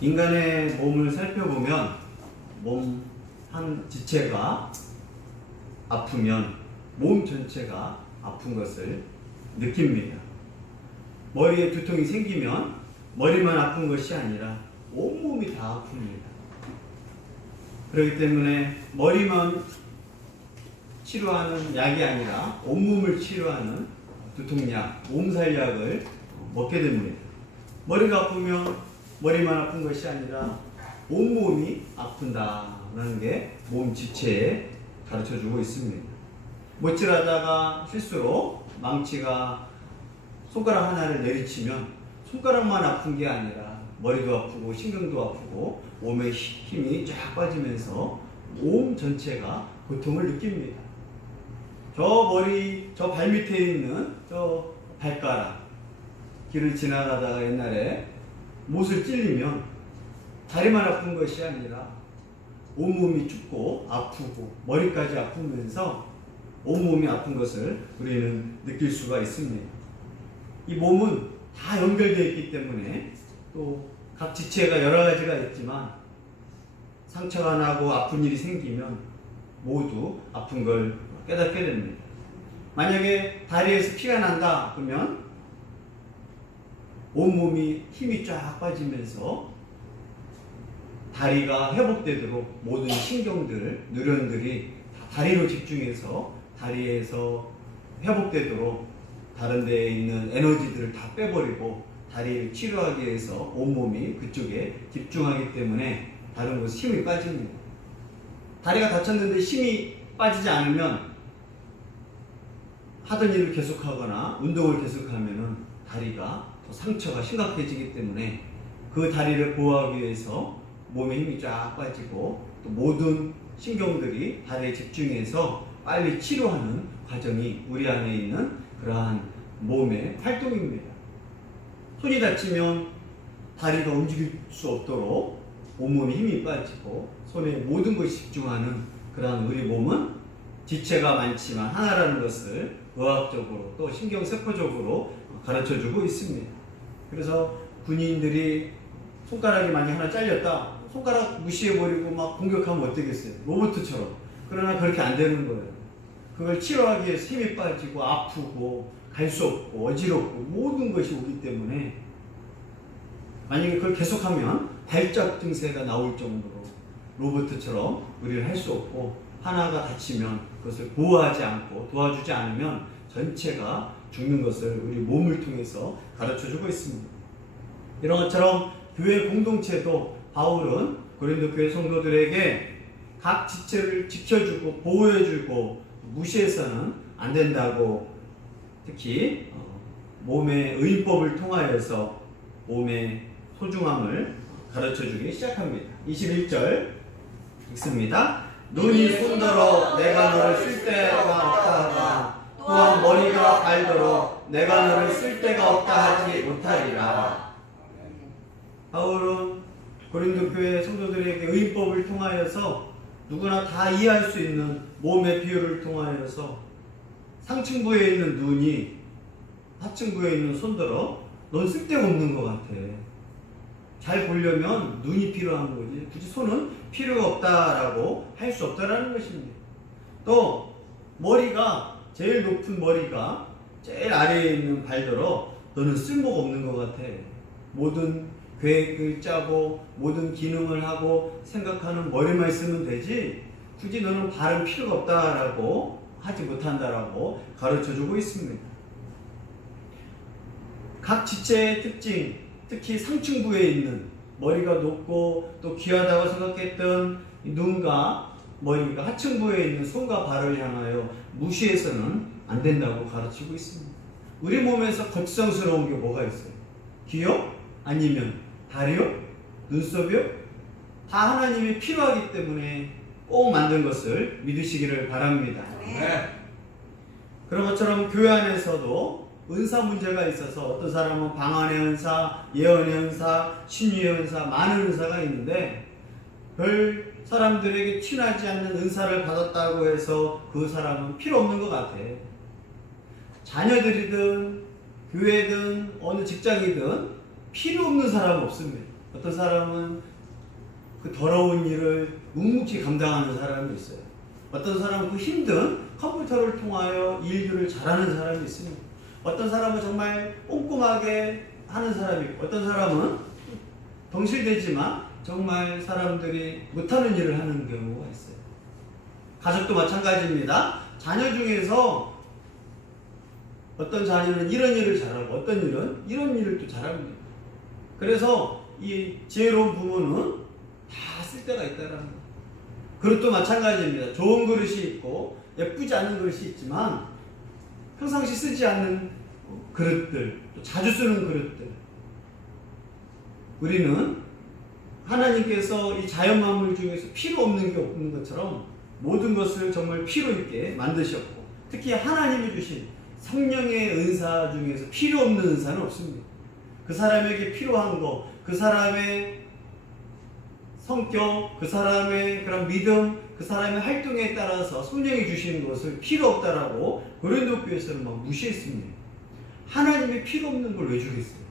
인간의 몸을 살펴보면 몸 한 지체가 아프면 몸 전체가 아픈 것을 느낍니다. 머리에 두통이 생기면 머리만 아픈 것이 아니라 온몸이 다 아픕니다. 그렇기 때문에 머리만 치료하는 약이 아니라 온몸을 치료하는 두통약, 몸살약을 먹게 됩니다. 머리가 아프면 머리만 아픈 것이 아니라 온몸이 아픈다라는 게 몸 지체에 가르쳐주고 있습니다. 못질하다가 실수로 망치가 손가락 하나를 내리치면 손가락만 아픈 게 아니라 머리도 아프고 신경도 아프고 몸에 힘이 쫙 빠지면서 몸 전체가 고통을 느낍니다. 저 발 밑에 있는 저 발가락, 길을 지나가다가 옛날에 못을 찔리면 다리만 아픈 것이 아니라 온몸이 춥고 아프고 머리까지 아프면서 온몸이 아픈 것을 우리는 느낄 수가 있습니다. 이 몸은 다 연결되어 있기 때문에 또 각 지체가 여러 가지가 있지만 상처가 나고 아픈 일이 생기면 모두 아픈 걸 깨닫게 됩니다. 만약에 다리에서 피가 난다 그러면 온몸이 힘이 쫙 빠지면서 다리가 회복되도록 모든 신경들, 누련들이 다리로 집중해서 다리에서 회복되도록 다른 데에 있는 에너지들을 다 빼버리고 다리를 치료하기 위해서 온몸이 그쪽에 집중하기 때문에 다른 곳에 힘이 빠집니다. 다리가 다쳤는데 힘이 빠지지 않으면 하던 일을 계속하거나 운동을 계속하면 다리가 더 상처가 심각해지기 때문에 그 다리를 보호하기 위해서 몸에 힘이 쫙 빠지고 또 모든 신경들이 다리에 집중해서 빨리 치료하는 과정이 우리 안에 있는 그러한 몸의 활동입니다. 손이 다치면 다리가 움직일 수 없도록 온몸에 힘이 빠지고 손에 모든 것이 집중하는 그러한 우리 몸은 지체가 많지만 하나라는 것을 의학적으로 또 신경세포적으로 가르쳐주고 있습니다. 그래서 군인들이 손가락이 만약 하나 잘렸다. 손가락 무시해버리고 막 공격하면 어떻겠어요? 로봇처럼. 그러나 그렇게 안 되는 거예요. 그걸 치료하기 위해서 힘이 빠지고 아프고 갈 수 없고 어지럽고 모든 것이 오기 때문에 만약에 그걸 계속하면 발작 증세가 나올 정도로 로봇처럼 우리를 할 수 없고 하나가 다치면 그것을 보호하지 않고 도와주지 않으면 전체가 죽는 것을 우리 몸을 통해서 가르쳐주고 있습니다. 이런 것처럼 교회 공동체도 바울은 고린도 교회 성도들에게 각 지체를 지켜주고 보호해주고 무시해서는 안 된다고 특히 몸의 의인법을 통하여서 몸의 소중함을 가르쳐주기 시작합니다. 21절 읽습니다. 눈이 손더러 내가 너를 쓸 데가 없다 하나 또한 머리가 발더러 내가 너를 쓸 데가 없다 하지 못하리라. 바울은 고린도 교회 성도들에게 의인법을 통하여서 누구나 다 이해할 수 있는 몸의 비유를 통하여서 상층부에 있는 눈이 하층부에 있는 손더러 넌 쓸데없는 것 같아. 잘 보려면 눈이 필요한 거지 굳이 손은 필요가 없다라고 할 수 없다라는 것입니다. 또 머리가 제일 높은 머리가 제일 아래에 있는 발더러 너는 쓸모가 없는 것 같아. 모든 계획을 짜고 모든 기능을 하고 생각하는 머리만 있으면 되지 굳이 너는 발은 필요가 없다라고 하지 못한다라고 가르쳐주고 있습니다. 각 지체의 특징, 특히 상층부에 있는 머리가 높고 또 귀하다고 생각했던 눈과 머리가 하층부에 있는 손과 발을 향하여 무시해서는 안 된다고 가르치고 있습니다. 우리 몸에서 거치장스러운 게 뭐가 있어요? 귀요? 아니면 다리요? 눈썹이요? 다 하나님이 필요하기 때문에 꼭 만든 것을 믿으시기를 바랍니다. 네. 그런 것처럼 교회 안에서도 은사 문제가 있어서 어떤 사람은 방언의 은사, 예언의 은사, 신유의 은사, 많은 은사가 있는데 별 사람들에게 친하지 않는 은사를 받았다고 해서 그 사람은 필요 없는 것 같아. 자녀들이든 교회든 어느 직장이든 필요 없는 사람은 없습니다. 어떤 사람은 그 더러운 일을 묵묵히 감당하는 사람이 있어요. 어떤 사람은 그 힘든 컴퓨터를 통하여 일들을 잘하는 사람이 있습니다. 어떤 사람은 정말 꼼꼼하게 하는 사람이 있고, 어떤 사람은 덩실되지만 정말 사람들이 못하는 일을 하는 경우가 있어요. 가족도 마찬가지입니다. 자녀 중에서 어떤 자녀는 이런 일을 잘하고 어떤 일은 이런 일을 또 잘합니다. 그래서 이 지혜로운 부모는 다 쓸 때가 있다는 거예요. 그릇도 마찬가지입니다. 좋은 그릇이 있고 예쁘지 않은 그릇이 있지만 평상시 쓰지 않는 그릇들, 또 자주 쓰는 그릇들, 우리는 하나님께서 이 자연 만물 중에서 필요 없는 게 없는 것처럼 모든 것을 정말 필요 있게 만드셨고, 특히 하나님이 주신 성령의 은사 중에서 필요 없는 은사는 없습니다. 그 사람에게 필요한 거, 그 사람의 성격, 그 사람의 그런 믿음, 그 사람의 활동에 따라서 성령이 주시는 것을 필요 없다라고 고린도 교회에서는 막 무시했습니다. 하나님이 필요 없는 걸 왜 주겠어요?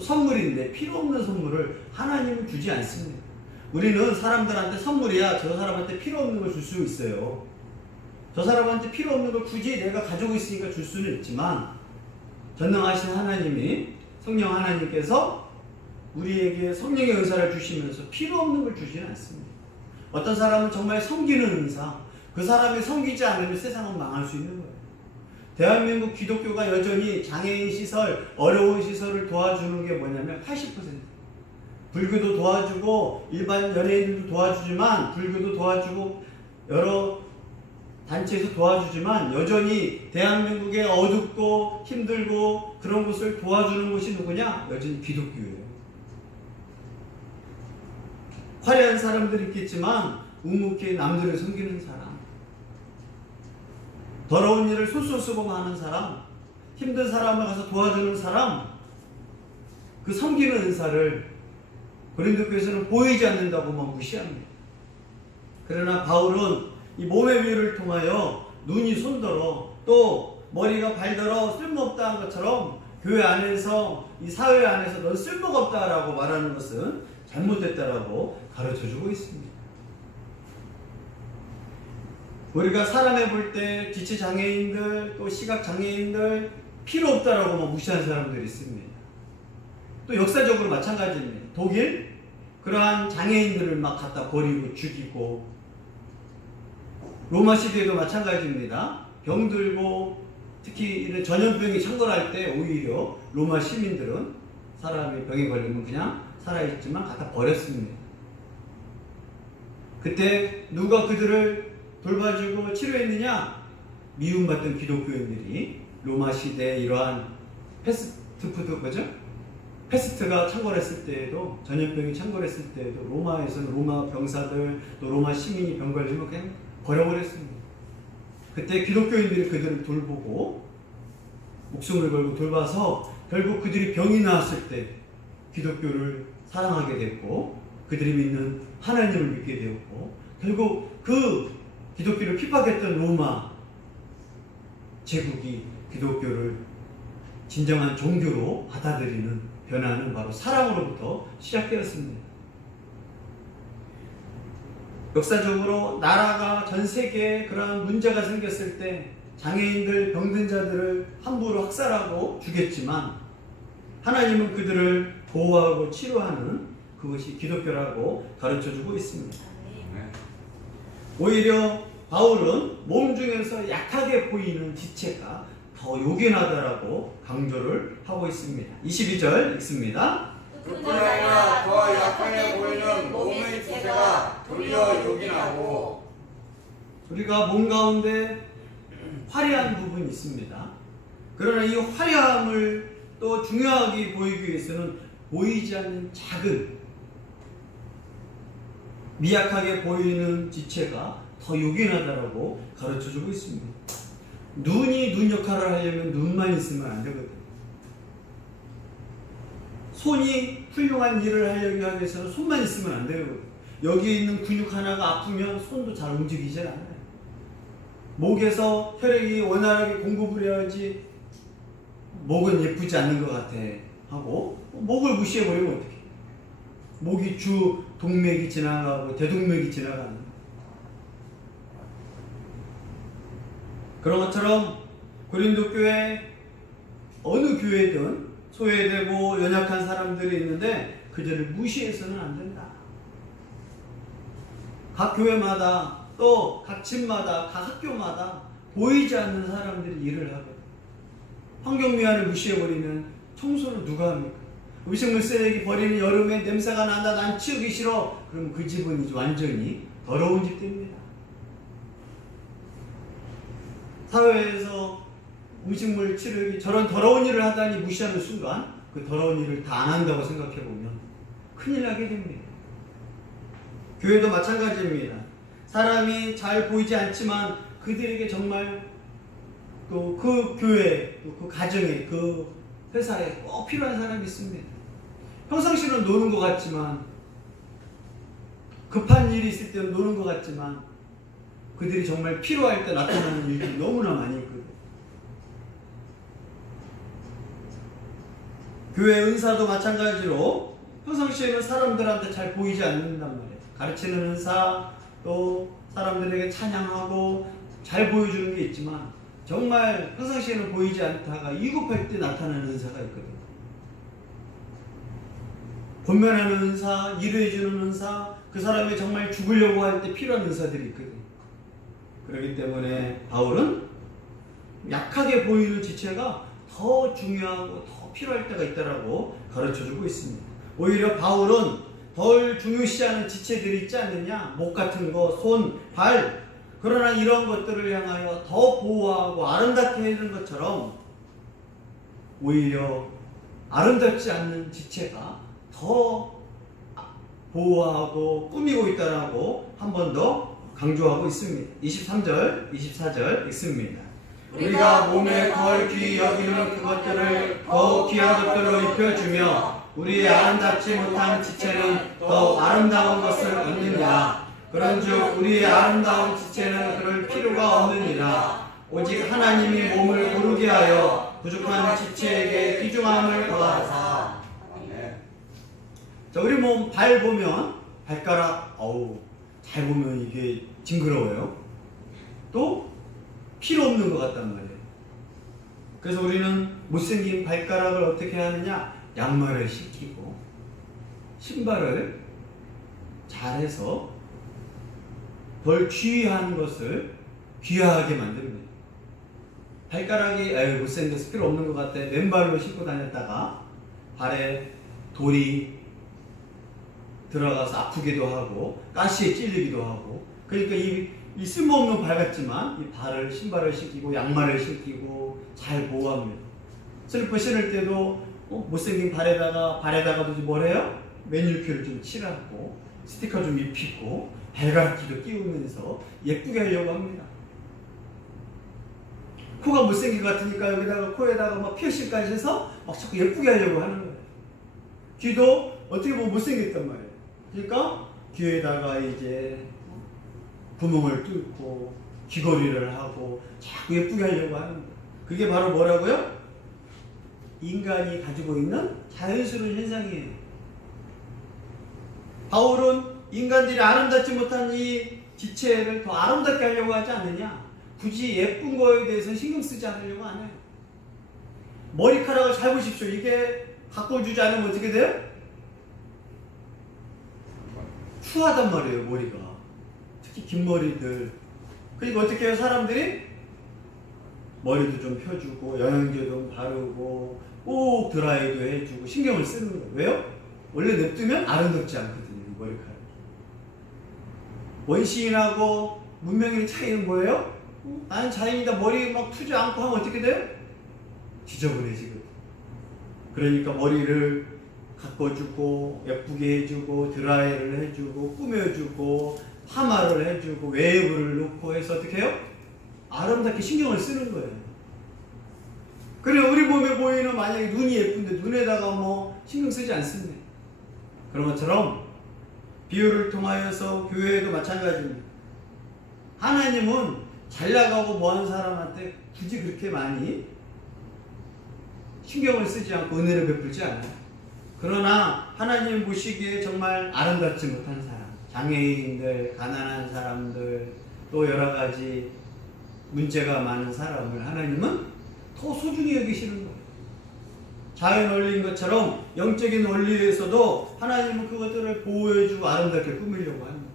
선물인데 필요 없는 선물을 하나님은 주지 않습니다. 우리는 사람들한테 선물이야 저 사람한테 필요 없는 걸 줄 수 있어요. 저 사람한테 필요 없는 걸 굳이 내가 가지고 있으니까 줄 수는 있지만, 전능하신 하나님이, 성령 하나님께서 우리에게 성령의 은사를 주시면서 필요 없는 걸 주지는 않습니다. 어떤 사람은 정말 섬기는 은사, 그 사람이 섬기지 않으면 세상은 망할 수 있는 거예요. 대한민국 기독교가 여전히 장애인 시설, 어려운 시설을 도와주는 게 뭐냐면 80%. 불교도 도와주고 일반 연예인들도 도와주지만, 불교도 도와주고 여러 단체에서 도와주지만, 여전히 대한민국의 어둡고 힘들고 그런 곳을 도와주는 곳이 누구냐? 여전히 기독교예요. 화려한 사람들이 있겠지만 묵묵히 남들을 섬기는 사람, 더러운 일을 솔솔수범 하는 사람, 힘든 사람을 가서 도와주는 사람, 그 섬기는 은사를 고린도 교회에서는 보이지 않는다고만 무시합니다. 그러나 바울은 이 몸의 비유를 통하여 눈이 손더러 또 머리가 발더러 쓸모없다는 것처럼 교회 안에서, 이 사회 안에서 넌 쓸모가 없다라고 말하는 것은 잘못됐다라고 가르쳐주고 있습니다. 우리가 사람에 볼 때 지체장애인들, 또 시각장애인들 필요 없다라고 무시하는 사람들이 있습니다. 또 역사적으로 마찬가지입니다. 독일 그러한 장애인들을 막 갖다 버리고 죽이고, 로마 시대에도 마찬가지입니다. 병들고 특히 이런 전염병이 창궐할 때 오히려 로마 시민들은 사람이 병에 걸리면 그냥 살아있지만 갖다 버렸습니다. 그때 누가 그들을 돌봐주고 치료했느냐? 미움받던 기독교인들이 로마 시대 이러한 패스트푸드, 그죠? 패스트가 창궐했을 때에도, 전염병이 창궐했을 때에도 로마에서는 로마 병사들, 또 로마 시민이 병 걸리면 그냥 버려버렸습니다. 그때 기독교인들이 그들을 돌보고 목숨을 걸고 돌봐서 결국 그들이 병이 나왔을 때 기독교를 사랑하게 됐고, 그들이 믿는 하나님을 믿게 되었고, 결국 그 기독교를 핍박했던 로마 제국이 기독교를 진정한 종교로 받아들이는 변화는 바로 사랑으로부터 시작되었습니다. 역사적으로 나라가 전 세계에 그러한 문제가 생겼을 때 장애인들, 병든 자들을 함부로 학살하고 죽였지만 하나님은 그들을 보호하고 치료하는 그것이 기독교라고 가르쳐주고 있습니다. 오히려 바울은 몸 중에서 약하게 보이는 지체가 더 요긴하다라고 강조를 하고 있습니다. 22절 읽습니다. 그뿐 아니라 더 약하게 보이는 몸의 지체가 도리어 요긴하고, 우리가 몸 가운데 화려한 부분이 있습니다. 그러나 이 화려함을 또 중요하게 보이기 위해서는 보이지 않는 작은, 미약하게 보이는 지체가 더 요긴하다라고 가르쳐주고 있습니다. 눈이 눈 역할을 하려면 눈만 있으면 안 되거든요. 손이 훌륭한 일을 하려고 하기 위해서는 손만 있으면 안 되거든요. 여기에 있는 근육 하나가 아프면 손도 잘 움직이지 않아요. 목에서 혈액이 원활하게 공급을 해야지 목은 예쁘지 않는 것 같아 하고 목을 무시해버리면 어떡해. 목이 주 동맥이 지나가고 대동맥이 지나가는 그런 것처럼 고린도 교회 어느 교회든 소외되고 연약한 사람들이 있는데 그들을 무시해서는 안 된다. 각 교회마다 또 각 집마다 각 학교마다 보이지 않는 사람들이 일을 하거든. 환경미화를 무시해버리면 청소는 누가 합니까? 음식물 쓰레기 버리는 여름에 냄새가 난다, 난 치우기 싫어. 그럼 그 집은 이제 완전히 더러운 집 됩니다. 사회에서 음식물 치르기 저런 더러운 일을 하다니 무시하는 순간 그 더러운 일을 다 안 한다고 생각해보면 큰일 나게 됩니다. 교회도 마찬가지입니다. 사람이 잘 보이지 않지만 그들에게 정말 또 그 교회, 그 가정에, 그 회사에 꼭 필요한 사람이 있습니다. 평상시는 노는 것 같지만 급한 일이 있을 때는 노는 것 같지만 그들이 정말 필요할 때 나타나는 일들이 너무나 많이 있거든요. 교회 은사도 마찬가지로 평상시에는 사람들한테 잘 보이지 않는단 말이에요. 가르치는 은사, 또 사람들에게 찬양하고 잘 보여주는 게 있지만 정말 평상시에는 보이지 않다가 위급할 때 나타나는 은사가 있거든요. 권면하는 은사, 위로해주는 은사, 그 사람이 정말 죽으려고 할 때 필요한 은사들이 있거든요. 그렇기 때문에 바울은 약하게 보이는 지체가 더 중요하고 더 필요할 때가 있다라고 가르쳐주고 있습니다. 오히려 바울은 덜 중요시하는 지체들이 있지 않느냐, 목 같은 거, 손, 발, 그러나 이런 것들을 향하여 더 보호하고 아름답게 해주는 것처럼 오히려 아름답지 않는 지체가 더 보호하고 꾸미고 있다라고 한 번 더 강조하고 있습니다. 23절, 24절 읽습니다. 우리가 몸에 덜 귀히 여기는 그것들을 더욱 귀한 것들로 입혀주며 우리의 아름답지 못한 지체는 더 아름다운 것을 얻느니라. 그런즉 우리의 아름다운 지체는 그럴 필요가 없느니라. 오직 하나님이 몸을 고르게 하여 부족한 지체에게 귀중함을 더하사. 자, 우리 몸 발 보면 발가락, 잘 보면 이게 징그러워요. 또 필요 없는 것 같단 말이에요. 그래서 우리는 못생긴 발가락을 어떻게 하느냐? 양말을 신기고 신발을 잘해서 덜 귀한 것을 귀하게 만듭니다. 발가락이 못생겨서 필요 없는 것 같아 맨발로 신고 다녔다가 발에 돌이 들어가서 아프기도 하고 가시에 찔리기도 하고, 그러니까 이 쓸모없는 발 같지만 이 발을 신발을 신기고 양말을 신기고 잘 보호합니다. 슬리퍼 신을 때도 못생긴 발에다가도 뭘 해요? 매니큐어를 좀 칠하고 스티커 좀 입히고 발가락기도 끼우면서 예쁘게 하려고 합니다. 코가 못생긴 것 같으니까 여기다가 코에다가 막 피어싱까지 해서 막 자꾸 예쁘게 하려고 하는 거예요. 귀도 어떻게 보면 못생겼단 말이에요. 그러니까 귀에다가 이제 구멍을 뚫고 귀걸이를 하고 자꾸 예쁘게 하려고 하는 거예요. 그게 바로 뭐라고요? 인간이 가지고 있는 자연스러운 현상이에요. 바울은 인간들이 아름답지 못한 이 지체를 더 아름답게 하려고 하지 않느냐? 굳이 예쁜 거에 대해서 신경 쓰지 않으려고 안 해요. 머리카락을 잘 보십시오. 이게 바꿔주지 않으면 어떻게 돼요? 추하단 말이에요, 머리가. 특히 긴 머리들. 그러니까 어떻게 해요, 사람들이? 머리도 좀 펴주고 영양제 좀 바르고 꼭 드라이도 해주고 신경을 쓰는 거예요. 왜요? 원래 냅두면 아름답지 않거든요, 머리카락이. 원시인하고 문명인의 차이는 뭐예요? 나는 자연이다, 머리 막 푸지 않고 하면 어떻게 돼요? 지저분해지거든. 그러니까 머리를 가꿔주고 예쁘게 해주고 드라이를 해주고 꾸며주고 파마를 해주고 웨이브를 놓고 해서 어떻게 해요? 아름답게 신경을 쓰는 거예요. 그래, 우리 몸에 보이는 만약에 눈이 예쁜데 눈에다가 뭐 신경 쓰지 않습니다. 그런 것처럼 비유를 통하여서 교회에도 마찬가지입니다. 하나님은 잘 나가고 뭐하는 사람한테 굳이 그렇게 많이 신경을 쓰지 않고 은혜를 베풀지 않아요. 그러나 하나님 보시기에 정말 아름답지 못한 사람, 장애인들, 가난한 사람들, 또 여러 가지 문제가 많은 사람을 하나님은 더 소중히 여기시는 거예요. 자연 원리인 것처럼 영적인 원리에서도 하나님은 그것들을 보호해주고 아름답게 꾸미려고 합니다.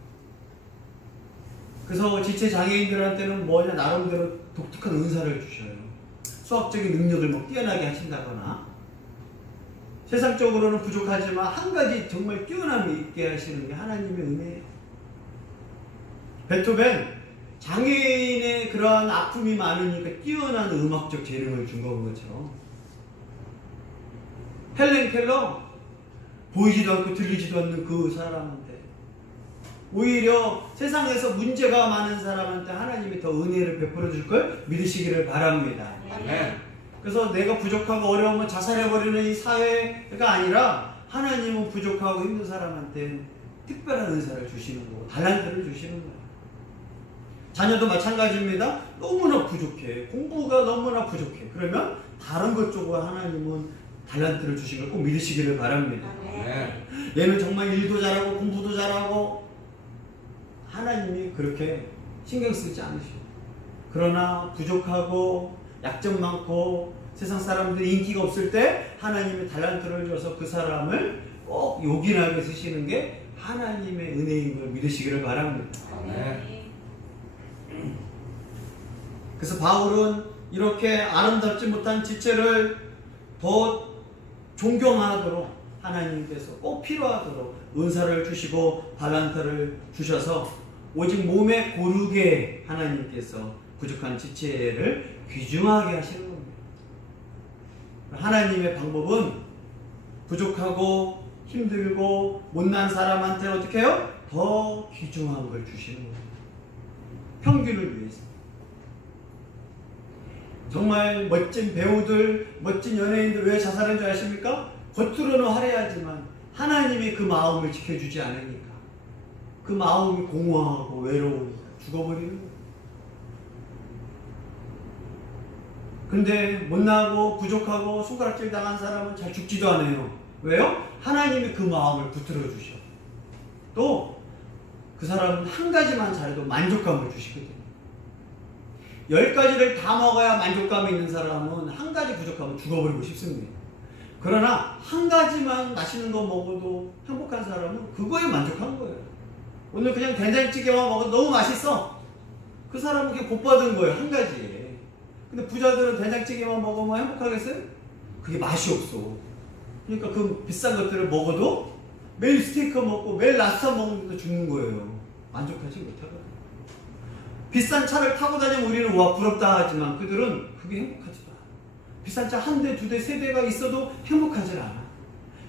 그래서 지체 장애인들한테는 뭐냐, 나름대로 독특한 은사를 주셔요. 수학적인 능력을 뭐 뛰어나게 하신다거나, 세상적으로는 부족하지만 한 가지 정말 뛰어남이 있게 하시는 게 하나님의 은혜예요. 베토벤, 장애인의 그러한 아픔이 많으니까 뛰어난 음악적 재능을 준 것처럼, 헬렌 켈러, 보이지도 않고 들리지도 않는 그 사람한테 오히려 세상에서 문제가 많은 사람한테 하나님이 더 은혜를 베풀어 줄 걸 믿으시기를 바랍니다. 그래서 내가 부족하고 어려우면 자살해버리는 이 사회가 아니라 하나님은 부족하고 힘든 사람한테 특별한 은사를 주시는 거고 달란트를 주시는 거예요. 자녀도 마찬가지입니다. 너무나 부족해. 공부가 너무나 부족해. 그러면 다른 것 쪽으로 하나님은 달란트를 주신 걸 꼭 믿으시기를 바랍니다. 얘는 정말 일도 잘하고 공부도 잘하고 하나님이 그렇게 신경 쓰지 않으시고, 그러나 부족하고 약점 많고 세상 사람들이 인기가 없을 때 하나님이 달란트를 줘서 그 사람을 꼭 요긴하게 쓰시는 게 하나님의 은혜인 걸 믿으시기를 바랍니다. 그래서 바울은 이렇게 아름답지 못한 지체를 더 존경하도록 하나님께서 꼭 필요하도록 은사를 주시고 달란트를 주셔서 오직 몸에 고르게 하나님께서 부족한 지체를 귀중하게 하시는 겁니다. 하나님의 방법은 부족하고 힘들고 못난 사람한테 어떻게 해요? 더 귀중한 걸 주시는 겁니다. 평균을 위해서. 정말 멋진 배우들, 멋진 연예인들 왜 자살한 줄 아십니까? 겉으로는 화려하지만 하나님이 그 마음을 지켜주지 않으니까, 그 마음이 공허하고 외로우니까 죽어버리는 거예요. 근데 못나고 부족하고 손가락질 당한 사람은 잘 죽지도 않아요. 왜요? 하나님이 그 마음을 붙들어 주셔. 또 그 사람은 한 가지만 잘해도 만족감을 주시거든요. 10가지를 다 먹어야 만족감이 있는 사람은 한 가지 부족하면 죽어버리고 싶습니다. 그러나 한 가지만 맛있는 거 먹어도 행복한 사람은 그거에 만족한 거예요. 오늘 그냥 된장찌개만 먹어도 너무 맛있어. 그 사람은 그게 복 받은 거예요. 한 가지에. 근데 부자들은 된장찌개만 먹으면 행복하겠어요? 그게 맛이 없어. 그러니까 그 비싼 것들을 먹어도 매일 스테이크 먹고 매일 랍스터 먹는데도 죽는 거예요. 만족하지 못하거든요. 비싼 차를 타고 다니면 우리는 와 부럽다 하지만 그들은 그게 행복하지도 않아. 비싼 차 한 대, 두 대, 세 대가 있어도 행복하지 않아.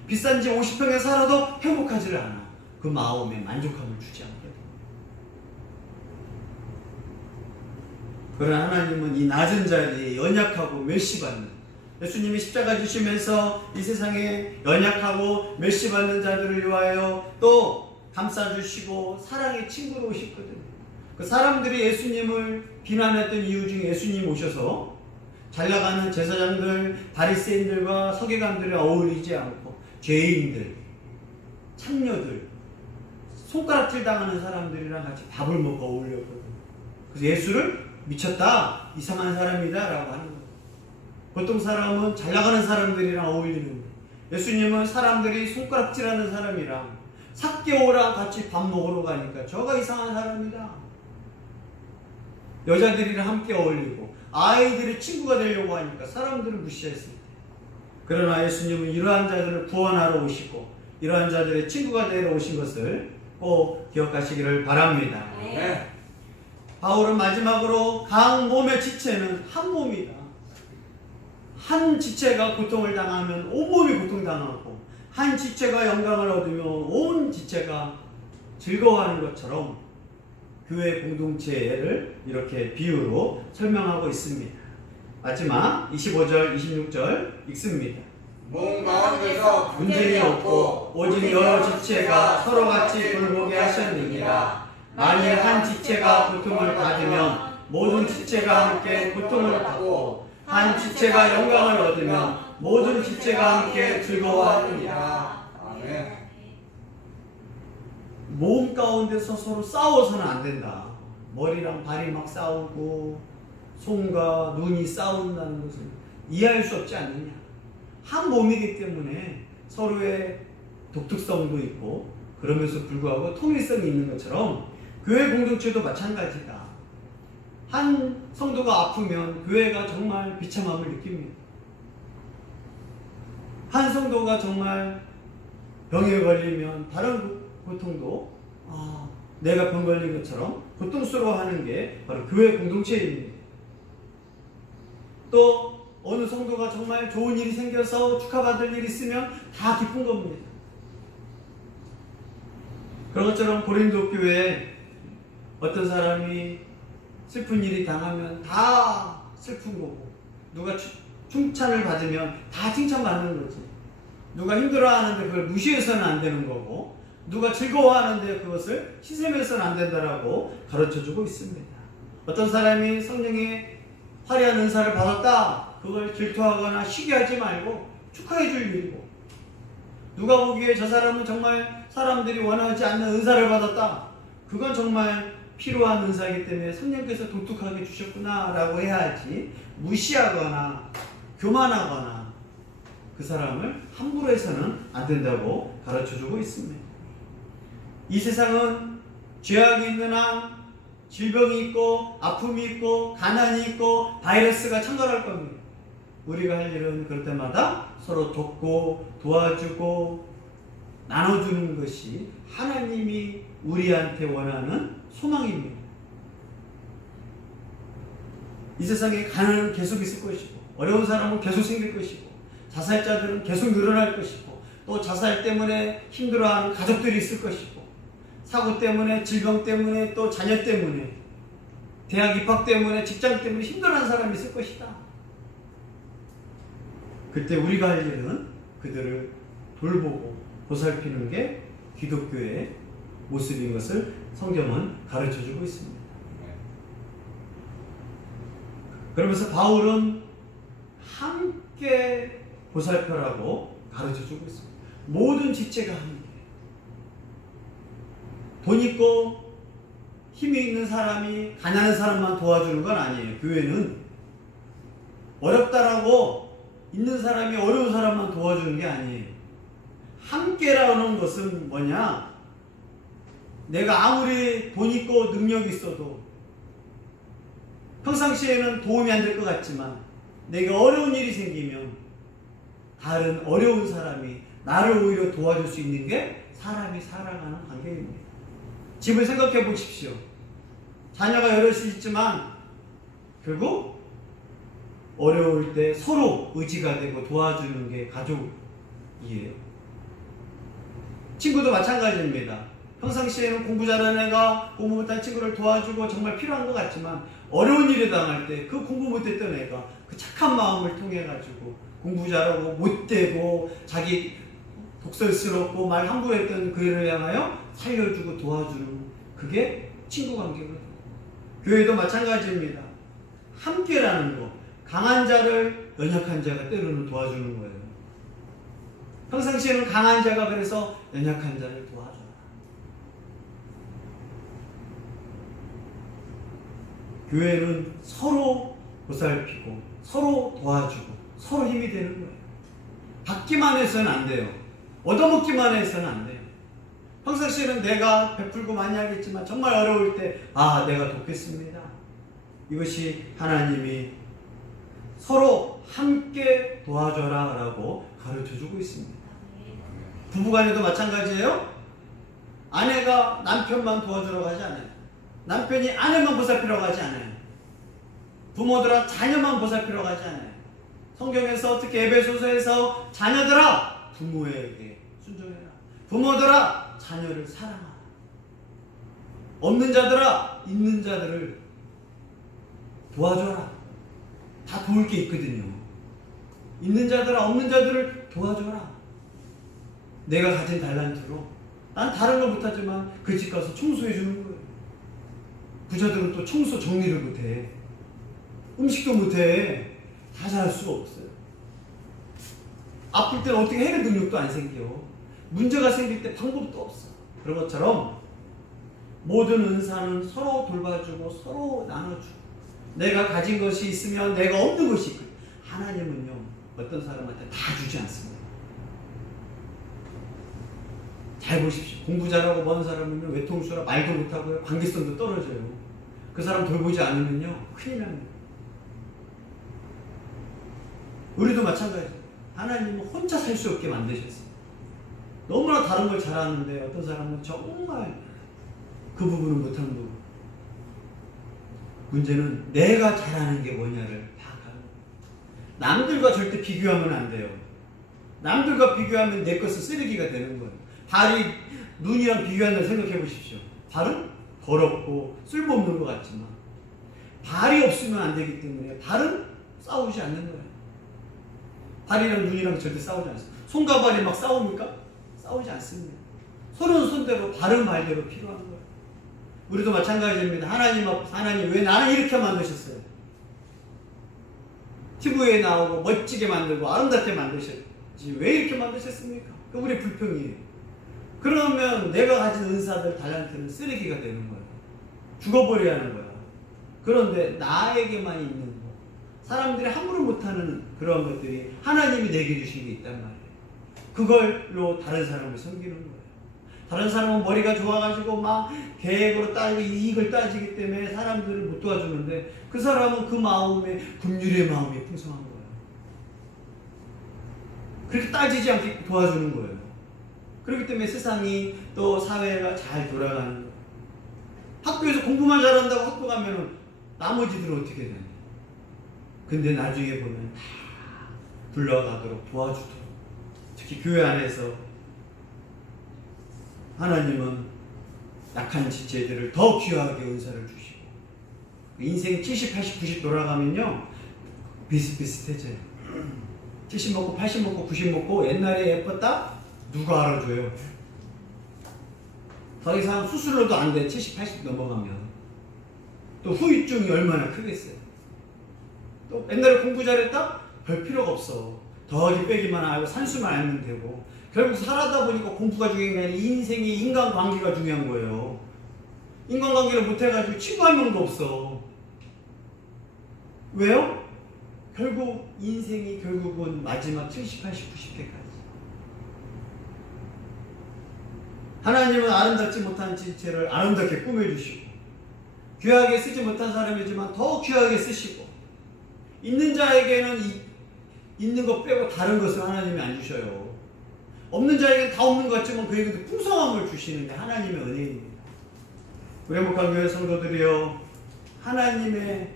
비싼 집 50평에 살아도 행복하지 않아. 그 마음에 만족감을 주지 않거든. 그러나 하나님은 이 낮은 자리에 연약하고 멸시받는, 예수님이 십자가 지시면서 이 세상에 연약하고 멸시받는 자들을 위하여 또 감싸주시고 사랑의 친구로 오셨거든요. 그 사람들이 예수님을 비난했던 이유 중에 예수님 오셔서 잘나가는 제사장들, 바리새인들과 서기관들이 어울리지 않고 죄인들, 창녀들, 손가락질 당하는 사람들이랑 같이 밥을 먹고 어울렸거든요. 그래서 예수를 미쳤다, 이상한 사람이다 라고 하는 거예요. 보통 사람은 잘나가는 사람들이랑 어울리는데 예수님은 사람들이 손가락질하는 사람이랑 삭개오랑 같이 밥 먹으러 가니까 저가 이상한 사람이다. 여자들이랑 함께 어울리고 아이들의 친구가 되려고 하니까 사람들은 무시했을 때, 그러나 예수님은 이러한 자들을 구원하러 오시고 이러한 자들의 친구가 되러 오신 것을 꼭 기억하시기를 바랍니다. 네. 바울은 마지막으로 각 몸의 지체는 한 몸이다. 한 지체가 고통을 당하면 온몸이 고통당하고 한 지체가 영광을 얻으면 온 지체가 즐거워하는 것처럼 교회 공동체를 이렇게 비유로 설명하고 있습니다. 마지막 25절, 26절 읽습니다. 몸 가운데서 분쟁이 없고 오직 여러 지체가 서로같이 돌보게 하셨느니라. 만일 한 지체가 고통을 받으면 모든 지체가 함께 고통을 받고 한 지체가 영광을 얻으면 모든 지체가 함께 즐거워하느니라. 몸 가운데서 서로 싸워서는 안 된다. 머리랑 발이 막 싸우고 손과 눈이 싸운다는 것을 이해할 수 없지 않느냐. 한 몸이기 때문에 서로의 독특성도 있고 그러면서 불구하고 통일성이 있는 것처럼 교회 공동체도 마찬가지다. 한 성도가 아프면 교회가 정말 비참함을 느낍니다. 한 성도가 정말 병에 걸리면 다른 고통도 내가 병 걸린 것처럼 고통스러워하는 게 바로 교회 공동체입니다. 또 어느 성도가 정말 좋은 일이 생겨서 축하받을 일이 있으면 다 기쁜 겁니다. 그런 것처럼 고린도 교회에 어떤 사람이 슬픈 일이 당하면 다 슬픈 거고, 누가 칭찬을 받으면 다 칭찬받는 거지. 누가 힘들어하는데 그걸 무시해서는 안 되는 거고, 누가 즐거워하는데 그것을 희생해서는 안 된다라고 가르쳐주고 있습니다. 어떤 사람이 성령의 화려한 은사를 받았다, 그걸 질투하거나 시기하지 말고 축하해 줄 일이고, 누가 보기에 저 사람은 정말 사람들이 원하지 않는 은사를 받았다, 그건 정말 필요한 은사이기 때문에 성령께서 독특하게 주셨구나 라고 해야 하지, 무시하거나 교만하거나 그 사람을 함부로 해서는 안 된다고 가르쳐주고 있습니다. 이 세상은 죄악이 있는 한 질병이 있고 아픔이 있고 가난이 있고 바이러스가 창궐할 겁니다. 우리가 할 일은 그럴 때마다 서로 돕고 도와주고 나눠주는 것이 하나님이 우리한테 원하는 소망입니다. 이 세상에 가난은 계속 있을 것이고 어려운 사람은 계속 생길 것이고 자살자들은 계속 늘어날 것이고 또 자살 때문에 힘들어하는 가족들이 있을 것이고 사고 때문에 질병 때문에 또 자녀 때문에 대학 입학 때문에 직장 때문에 힘들어하는 사람이 있을 것이다. 그때 우리가 할 일은 그들을 돌보고 보살피는 게 기독교의 모습인 것을 성경은 가르쳐주고 있습니다. 그러면서 바울은 함께 보살펴라고 가르쳐주고 있습니다. 모든 지체가 함께. 돈 있고 힘이 있는 사람이 가난한 사람만 도와주는 건 아니에요. 교회는 어렵다라고 있는 사람이 어려운 사람만 도와주는 게 아니에요. 함께라는 것은 뭐냐? 내가 아무리 돈 있고 능력이 있어도 평상시에는 도움이 안 될 것 같지만 내가 어려운 일이 생기면 다른 어려운 사람이 나를 오히려 도와줄 수 있는 게 사람이 살아가는 관계입니다. 집을 생각해 보십시오. 자녀가 여럿이 있지만 결국 어려울 때 서로 의지가 되고 도와주는 게 가족이에요. 친구도 마찬가지입니다. 평상시에는 공부 잘하는 애가 공부 못한 친구를 도와주고 정말 필요한 것 같지만 어려운 일에 당할 때 그 공부 못했던 애가 그 착한 마음을 통해 가지고 공부 잘하고 못되고 자기 독설스럽고 말 함부로 했던 그 애를 향하여 살려주고 도와주는 그게 친구 관계거든요. 교회도 마찬가지입니다. 함께라는 거. 강한 자를 연약한 자가 때로는 도와주는 거예요. 평상시에는 강한 자가 그래서 연약한 자를 도와줘라. 교회는 서로 보살피고 서로 도와주고 서로 힘이 되는 거예요. 받기만 해서는 안 돼요. 얻어먹기만 해서는 안 돼요. 평상시에는 내가 베풀고 많이 하겠지만 정말 어려울 때 내가 돕겠습니다. 이것이 하나님이 서로 함께 도와줘라 라고 가르쳐주고 있습니다. 부부간에도 마찬가지예요. 아내가 남편만 도와주라고 하지 않아요. 남편이 아내만 보살피라고 하지 않아요. 부모들아 자녀만 보살피라고 하지 않아요. 성경에서 특히 에베소서에서 자녀들아 부모에게 순종해라. 부모들아 자녀를 사랑하라. 없는 자들아 있는 자들을 도와줘라. 다 도울 게 있거든요. 있는 자들아 없는 자들을 도와줘라. 내가 가진 달란트로 난 다른 걸 못하지만 그 집 가서 청소해 주는 거예요. 부자들은 또 청소 정리를 못해. 음식도 못해. 다 잘할 수가 없어요. 아플 때는 어떻게 해낼 능력도 안 생겨. 문제가 생길 때 방법도 없어. 그런 것처럼 모든 은사는 서로 돌봐주고 서로 나눠주고, 내가 가진 것이 있으면 내가 없는 것이 있고, 하나님은요 어떤 사람한테 다 주지 않습니다. 잘 보십시오. 공부 잘하고 먼 사람은요 외통수라 말도 못하고요 관계성도 떨어져요. 그 사람 돌보지 않으면요 큰일 납니다. 우리도 마찬가지예요. 하나님은 혼자 살 수 없게 만드셨어요. 너무나 다른 걸 잘하는데 어떤 사람은 정말 그 부분은 못하는 부분. 문제는 내가 잘하는 게 뭐냐를 파악하는 거예요. 남들과 절대 비교하면 안 돼요. 남들과 비교하면 내 것은 쓰레기가 되는 거예요. 발이 눈이랑 비교한다고 생각해 보십시오. 발은 더럽고 쓸모없는 것 같지만 발이 없으면 안 되기 때문에 발은 싸우지 않는 거예요. 발이랑 눈이랑 절대 싸우지 않습니다. 손과 발이 막 싸웁니까? 싸우지 않습니다. 손은 손대로 발은 발대로 필요한 거예요. 우리도 마찬가지입니다. 하나님 왜 나를 이렇게 만드셨어요? TV에 나오고 멋지게 만들고 아름답게 만드셨지 왜 이렇게 만드셨습니까? 우리 불평이에요. 그러면 내가 가진 은사들 달란트는 쓰레기가 되는 거예요. 죽어버려야 하는 거야. 그런데 나에게만 있는 거, 사람들이 함부로 못하는 그런 것들이 하나님이 내게 주신 게 있단 말이에요. 그걸로 다른 사람을 섬기는 거예요. 다른 사람은 머리가 좋아가지고 막 계획으로 따지고 이익을 따지기 때문에 사람들을 못 도와주는데 그 사람은 그 마음에 긍휼의 마음이 풍성한 거예요. 그렇게 따지지 않게 도와주는 거예요. 그렇기 때문에 세상이 또 사회가 잘 돌아가는 거예요. 학교에서 공부만 잘한다고 학교 가면은 나머지들은 어떻게 되냐. 근데 나중에 보면 다 굴러가도록 도와주도록, 특히 교회 안에서 하나님은 약한 지체들을 더 귀하게 은사를 주시고, 인생 70, 80, 90 돌아가면요 비슷비슷해져요. 70 먹고 80 먹고 90 먹고 옛날에 예뻤다? 누가 알아줘요? 더 이상 수술로도 안 돼. 70, 80 넘어가면 또 후유증이 얼마나 크겠어요. 또 옛날에 공부 잘했다? 별 필요가 없어. 더하기 빼기만 알고 산수만 알면 되고, 결국 살아다 보니까 공부가 중요한 게 아니라 인생이 인간관계가 중요한 거예요. 인간관계를 못해가지고 친구 한 명도 없어. 왜요? 결국 인생이 결국은 마지막 70, 80, 90대까지. 하나님은 아름답지 못한 지체를 아름답게 꾸며주시고, 귀하게 쓰지 못한 사람이지만 더 귀하게 쓰시고, 있는 자에게는 있는 것 빼고 다른 것을 하나님이 안 주셔요. 없는 자에게는 다 없는 것 같지만 그에게도 풍성함을 주시는 게 하나님의 은혜입니다. 우리 행복한 교회 성도들이여, 하나님의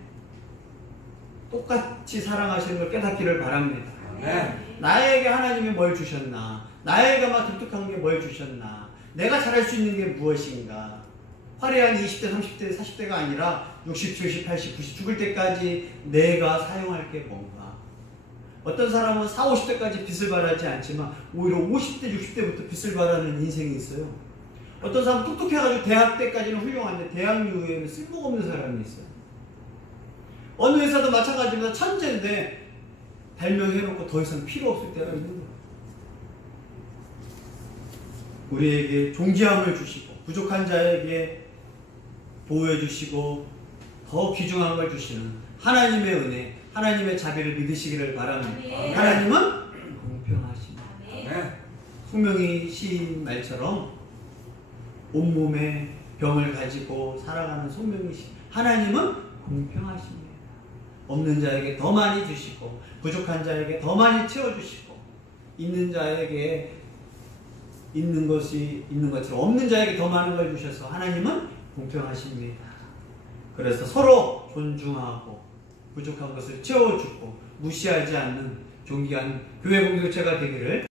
똑같이 사랑하시는 걸 깨닫기를 바랍니다. 네. 나에게 하나님이 뭘 주셨나? 나에게만 독특한 게 뭘 주셨나? 내가 잘할 수 있는 게 무엇인가? 화려한 20대, 30대, 40대가 아니라 60, 70, 80, 90 죽을 때까지 내가 사용할 게 뭔가? 어떤 사람은 40, 50대까지 빚을 바라지 않지만 오히려 50대, 60대부터 빚을 바라는 인생이 있어요. 어떤 사람은 똑똑해가지고 대학 때까지는 훌륭한데 대학 이후에는 쓸모가 없는 사람이 있어요. 어느 회사도 마찬가지입니다. 천재인데 발명해놓고 더 이상 필요 없을 때가 있는 거예요. 우리에게 존귀함을 주시고 부족한 자에게 보호해 주시고 더 귀중한 걸 주시는 하나님의 은혜, 하나님의 자비를 믿으시기를 바랍니다. 아멘. 하나님은 공평하십니다. 아멘. 소명이 시인 말처럼 온몸에 병을 가지고 살아가는 소명이신 하나님은 공평하십니다. 없는 자에게 더 많이 주시고 부족한 자에게 더 많이 채워주시고, 있는 자에게 있는 것이 있는 것처럼 없는 자에게 더 많은 걸 주셔서 하나님은 공평하십니다. 그래서 서로 존중하고 부족한 것을 채워주고 무시하지 않는 존귀한 교회 공동체가 되기를